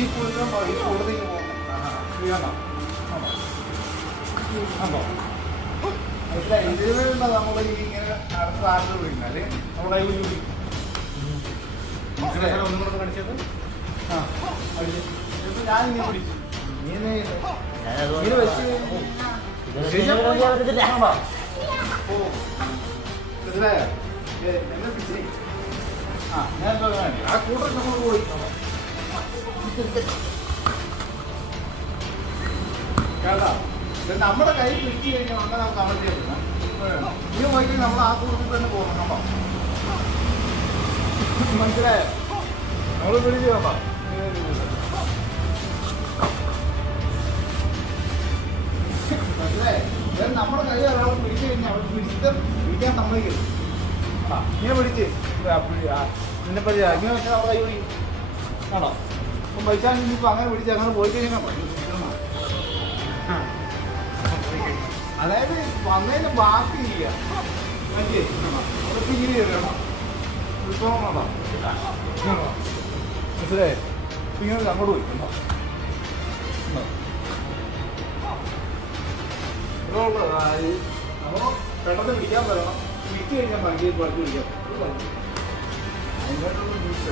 ഈ കൂടുതലും ഈ കൂടുതലേക്ക് പോകും. ചെയ്യണം ആണോ മനസ്സിലായി. ഇതിലുള്ള നമ്മൾ ഇങ്ങനെ അടുത്ത ആളുകൾ വിളിക്കുന്നത് നമ്മുടെ കയ്യിൽ വിളിക്കും. മനസ്സിലായി. ഒന്നും കൂടെ കാണിച്ചത് ആ അടിച്ചു. ഇപ്പം ഞാനിങ്ങനെ പിടിച്ചു. ഇങ്ങനെ വെച്ച് ഓ മനസ്സിലായോ? എന്നെ പിടിച്ചേ. ആ ഞാൻ ആ കൂട്ടർ നമ്മൾ പോയി കേട്ടാ. നമ്മുടെ കൈ പിടിച്ചു കഴിഞ്ഞാൽ ഉണ്ടെ നമുക്ക് അമർത്തി വെക്കണം. ഇത് നോക്കി നമ്മൾ ആ കൂട്ടത്തിൽ തന്നെ പോകണം കേട്ടോ. മനസ്സിലായോ? നമ്മൾ പിടിച്ചു കേട്ടോ. മനസ്സിലായോ? നമ്മുടെ കൈ ഒരാൾ പിടിച്ചു കഴിഞ്ഞാൽ അവർ പിടിക്കാൻ സമ്മതിക്കരുത്. ആ ഇങ്ങനെ പിടിച്ച് നിന്നെ പറ്റി ഇങ്ങനെ വെച്ചാൽ അവിടെ കൈ പിടിക്കും ആണോ. അപ്പം പൈസാൻ ഇനിയിപ്പോൾ അങ്ങനെ പിടിച്ച് അങ്ങനെ പോയി കഴിഞ്ഞാൽ അതായത് വന്നതിന് ബാക്കി ഇല്ല. അതൊക്കെ ഇങ്ങനെ കയറണം. ഉത്സവം കേട്ടോ. മനസ്സിലായേ? ഇങ്ങനെ അങ്ങോട്ട് പോയി ഉണ്ടോ നമ്മൾ പെട്ടെന്ന് പിടിക്കാൻ പറയണം. പിടിച്ചു കഴിഞ്ഞാൽ മതി പഠിച്ചു പിടിക്കാം. അതിനായിട്ടുള്ള ന്യൂസ്